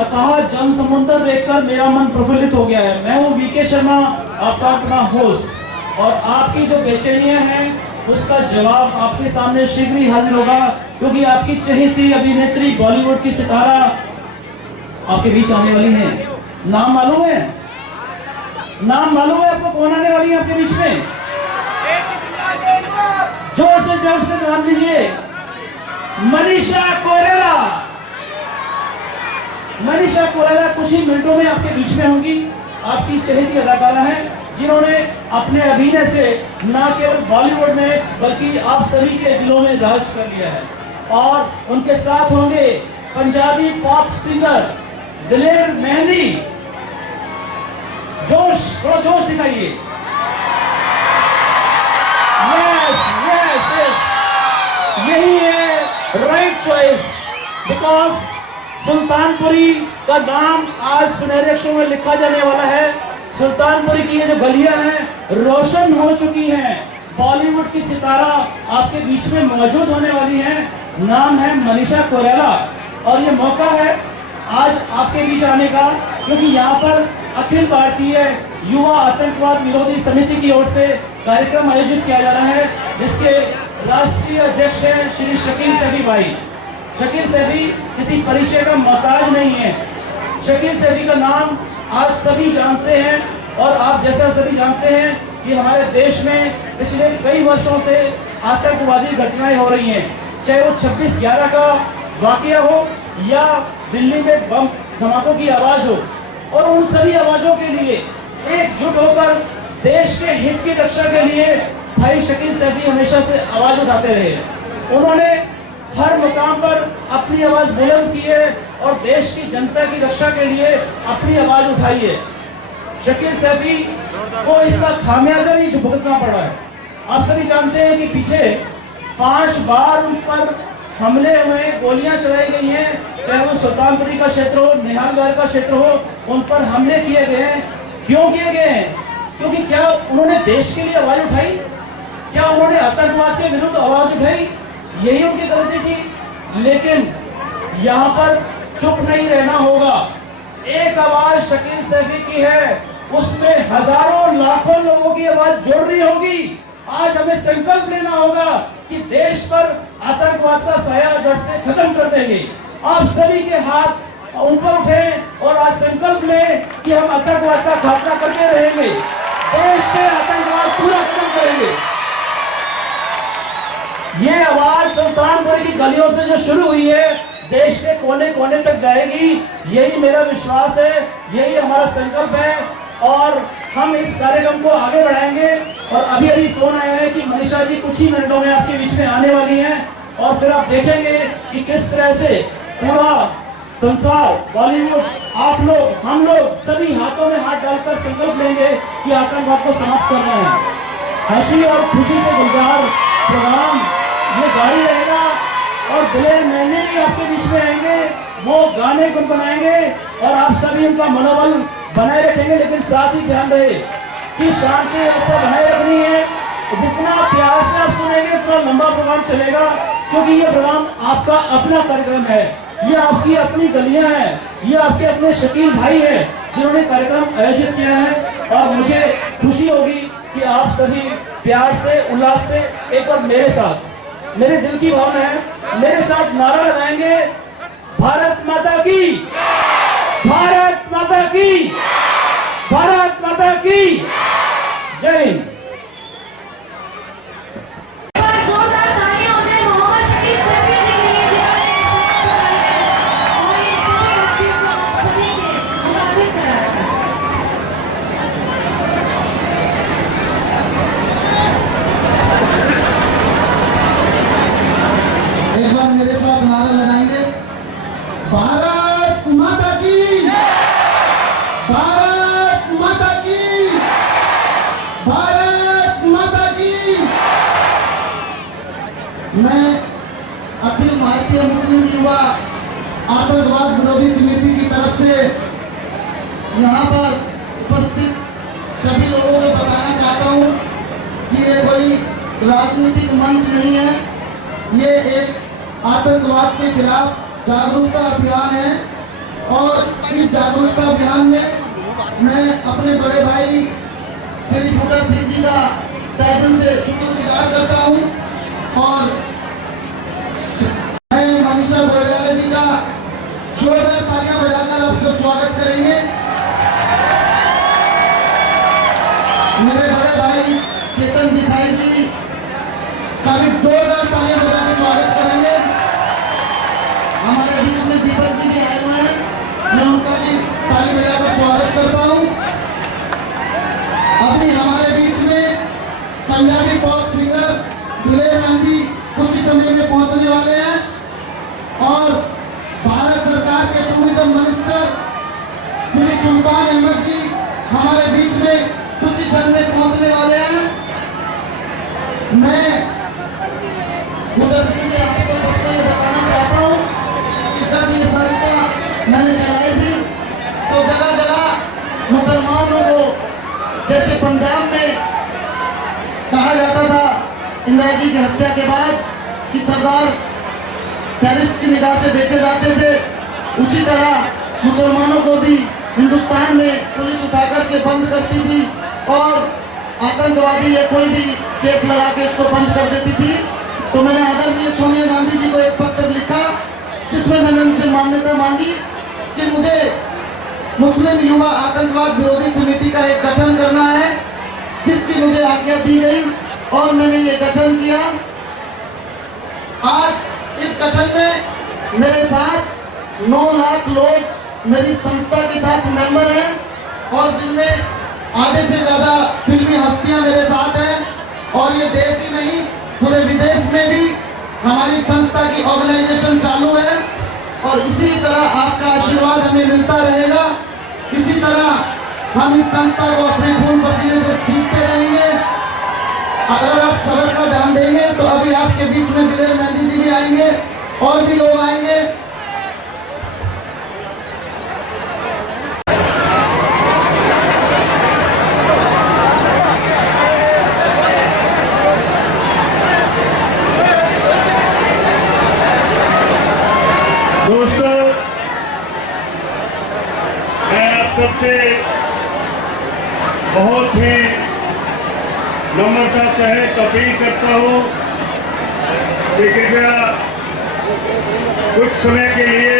अथाह जन समुद्र देखकर मेरा मन प्रफुल्लित हो गया है। मैं हूँ वीके शर्मा, आपका अपना होस्ट, और आपकी जो बेचैनियां हैं उसका जवाब आपके सामने शीघ्र ही हाजिर होगा, क्योंकि आपकी चहेती अभिनेत्री बॉलीवुड की सितारा आपके बीच आने वाली है। नाम मालूम है? नाम मालूम है आपको कौन आने वाली है आपके बीच में? जोर से नाम लीजिए। मनीषा कोइराला। मनीषा कोइराला कुछ ही मिनटों में आपके बीच में होंगी। आपकी चहेती अदाकारा है जिन्होंने अपने अभिनय से न केवल बॉलीवुड में बल्कि आप सभी के दिलों में राज कर लिया है। और उनके साथ होंगे पंजाबी पॉप सिंगर दिलेर मेहंदी। जोश, थोड़ा जोश दिखाइए। यस यस यस, यही है राइट चॉइस, बिकॉज सुल्तानपुरी का नाम आज सुनहरे अक्षरों में लिखा जाने वाला है। सुल्तानपुरी की ये जो गलियां हैं रोशन हो चुकी हैं। बॉलीवुड की सितारा आपके बीच में मौजूद होने वाली है। नाम है मनीषा कोइराला, और ये मौका है आज आपके बीच आने का, क्योंकि यहाँ पर अखिल भारतीय युवा आतंकवाद विरोधी समिति की ओर से कार्यक्रम आयोजित किया जा रहा है, जिसके राष्ट्रीय अध्यक्ष हैं श्री शकील सैफी भाई। शकील सैफी किसी परिचय का मोहताज नहीं है। शकील सैफी का नाम आज सभी जानते हैं, और आप जैसा सभी जानते हैं कि हमारे देश में पिछले कई वर्षों से आतंकवादी घटनाएं हो रही हैं, चाहे वो 26/11 का वाकया हो या दिल्ली में बम धमाकों की आवाज हो। और उन सभी आवाजों के लिए एकजुट होकर देश के हित की रक्षा के लिए भाई शकील सैफी हमेशा से आवाज उठाते रहे। उन्होंने हर मुकाम पर अपनी आवाज बुलंद की है और देश की जनता की रक्षा के लिए अपनी आवाज उठाई है। शकील सैफी को इसका खामियाजा भी भुगतना पड़ा है। आप सभी जानते हैं कि पीछे 5 बार उन पर हमले हुए, गोलियां चलाई गई हैं, चाहे वो सुल्तानपुरी का क्षेत्र हो, निहालगढ़ का क्षेत्र हो, उन पर हमले किए गए हैं। क्यों किए गए हैं? क्योंकि क्या उन्होंने देश के लिए आवाज उठाई? क्या उन्होंने आतंकवाद के विरुद्ध आवाज उठाई? यही उनकी गलती थी। लेकिन यहाँ पर चुप नहीं रहना होगा। एक आवाज शकील सैफी की है, उसमें हजारों लाखों लोगों की आवाज जुड़ रही होगी। आज हमें संकल्प लेना होगा कि देश पर आतंकवाद का साया जड़ से खत्म कर देंगे। आप सभी के हाथ ऊपर उठें और आज संकल्प लें कि हम आतंकवाद का खात्मा करते रहेंगे, देश से आतंकवाद पूरा खत्म करेंगे। ये आवाज सुल्तानपुरी की गलियों से जो शुरू हुई है, देश के कोने कोने तक जाएगी। यही मेरा विश्वास है, यही हमारा संकल्प है, और हम इस कार्यक्रम को आगे बढ़ाएंगे। और अभी अभी फोन आया है कि मनीषा जी कुछ ही मिनटों में आपके बीच में आने वाली हैं, और फिर आप देखेंगे कि किस तरह से पूरा संसार, बॉलीवुड, आप लोग, हम लोग सभी हाथों में हाथ डालकर संकल्प लेंगे कि आतंकवाद को समाप्त करना है। हंसी और खुशी से गुलजार प्रोग्राम ये जारी रहेगा, और दिलेर मेहंदी भी आपके बीच में आएंगे, वो गाने गुनगुनाएंगे और आप सभी उनका मनोबल बनाए रखेंगे। लेकिन साथ ही ध्यान रहे कि शांति व्यवस्था बनाए रखनी है। जितना प्यार से आप सुनेंगे उतना लंबा प्रोग्राम चलेगा, क्योंकि ये प्रोग्राम आपका अपना कार्यक्रम है, ये आपकी अपनी गलियां हैं, ये आपके अपने शकील भाई हैं जिन्होंने कार्यक्रम आयोजित किया है। और मुझे खुशी होगी कि आप सभी प्यार से, उल्लास से एक बार मेरे साथ, मेरे दिल की भावना है, मेरे साथ नारा लगाएंगे, भारत माता की, भारत माता की, भारत माता की जय हिंद। एक बार मेरे साथ नारा लगाएंगे, भारत माता की, भारत माता की, भारत माता की। मैं अखिल भारतीय मुस्लिम युवा आतंकवाद विरोधी समिति की तरफ से यहाँ पर उपस्थित सभी लोगों को बताना चाहता हूँ कि ये कोई राजनीतिक मंच नहीं है, ये एक आतंकवाद के खिलाफ जागरूकता अभियान है। और इस जागरूकता अभियान में मैं अपने बड़े भाई श्री बूटा सिंह जी का तहे दिल से शुक्रगुजार करता हूँ और मैं मनीषा गोयवाला जी का जोरदार तालियां बजाकर आप सब स्वागत करेंगे। मेरे बड़े भाई केतन देसाई जी का भी जोरदार तालियां बजाकर स्वागत करेंगे। हमारे बीच में दीपक जी भी आए हुए हैं, मैं उनका भी ताली बजाकर स्वागत करता हूं। अभी हमारे बीच में पंजाबी पॉप सिंगर दिलेर मेहंदी कुछ ही समय में पहुंचने वाले हैं और भारत सरकार के टूरिज्म मिनिस्टर श्री सुल्तान अहमद जी हमारे बीच में कुछ ही क्षण में पहुंचने वाले हैं। मैं बूटा सिंह जी आपको सबको ये बताना चाहता हूँ कि जब ये संस्था मैंने चलाई थी तो जगह जगह मुसलमानों को, जैसे पंजाब में कहा जाता था इंदिरा जी की हत्या के बाद कि सरदार टेररिस्ट की निगाह से देखे जाते थे, उसी तरह मुसलमानों को भी हिंदुस्तान में पुलिस उठाकर के बंद करती थी और आतंकवादी या कोई भी केस लगा के इसको बंद कर देती थी। तो मैंने आदरणीय सोनिया गांधी जी को एक पत्र लिखा जिसमें मैंने उनसे मान्यता मांगी कि मुझे मुस्लिम युवा आतंकवाद विरोधी समिति का एक गठन करना है, जिसकी मुझे आज्ञा दी गई और मैंने ये गठन किया। आज इस गठन में मेरे साथ 9 लाख लोग मेरी संस्था के साथ मेंबर हैं और जिनमें आधे से ज्यादा फिल्मी हस्तियां मेरे साथ हैं और ये देश ही नहीं पूरे विदेश में भी हमारी संस्था की ऑर्गेनाइजेशन चालू है और इसी तरह आपका आशीर्वाद हमें मिलता रहेगा। इसी तरह हम इस संस्था को अपने खून पसीने से सीखते रहेंगे। अगर आप सबर का ध्यान देंगे तो अभी आपके बीच में दिलेर मेहंदी जी भी आएंगे और भी लोग आएंगे। दोस्तों, मैं आप सबसे बहुत ही नम्रता सहित अपील करता हूँ कि कृपया कुछ समय के लिए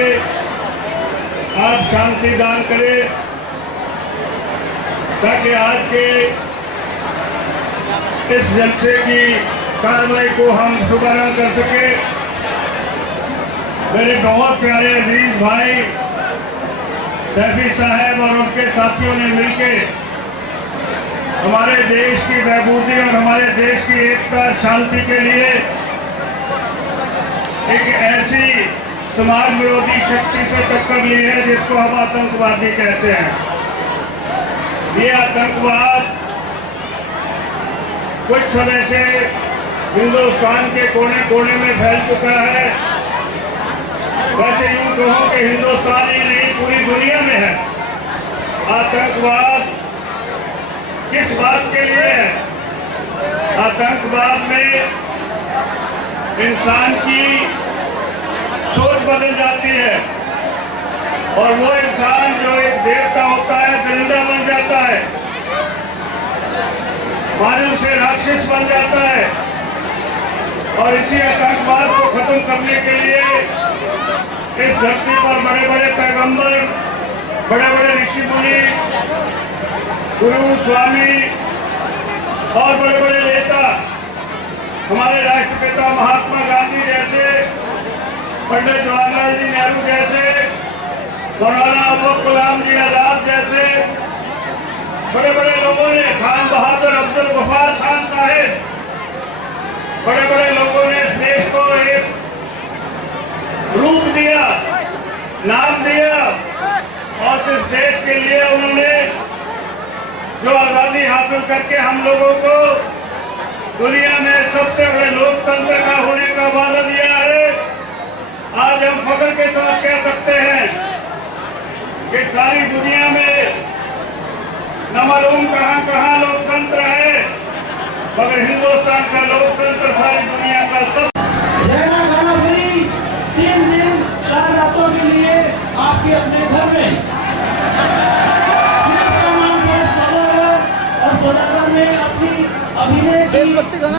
आप शांति दान करें ताकि आज के इस जलसे की कार्रवाई को हम शुभारंभ कर सके। मेरे बहुत प्यारे अजीज भाई सैफी साहब और उनके साथियों ने मिलकर हमारे देश की बहबूदी और हमारे देश की एकता शांति के लिए एक ऐसी समाज विरोधी शक्ति से टक्कर ली है जिसको हम आतंकवादी कहते हैं। ये आतंकवाद कुछ समय से हिंदुस्तान के कोने कोने में फैल चुका है। वैसे यूं कहो कि हिंदुस्तान ही नहीं पूरी दुनिया में है। आतंकवाद किस बात के लिए है? आतंकवाद में इंसान की सोच बदल जाती है और वो इंसान जो एक देवता होता है दरिंदा बन जाता है, मानव से राक्षस बन जाता है। और इसी आतंकवाद को खत्म करने के लिए इस धरती पर बड़े बड़े पैगंबर, बड़े बड़े ऋषि मुनि, गुरु स्वामी और बड़े बड़े नेता, हमारे राष्ट्रपिता महात्मा गांधी जैसे, पंडित जवाहरलाल जी नेहरू जैसे, मौलाना अब्दुल कलाम जी आजाद जैसे बड़े बड़े लोगों ने, खान बहादुर, अब्दुल गफ्फार खान साहेब, बड़े बड़े लोगों ने इस देश को एक रूप दिया, नाम दिया और इस देश के लिए उन्होंने जो आजादी हासिल करके हम लोगों को दुनिया में सबसे बड़े लोकतंत्र का होने का वादा दिया है। आज हम फख्र के साथ कह सकते हैं कि सारी दुनिया में न मालूम कहां कहां लोकतंत्र है, मगर हिंदुस्तान का लोकतंत्र सारी दुनिया का सब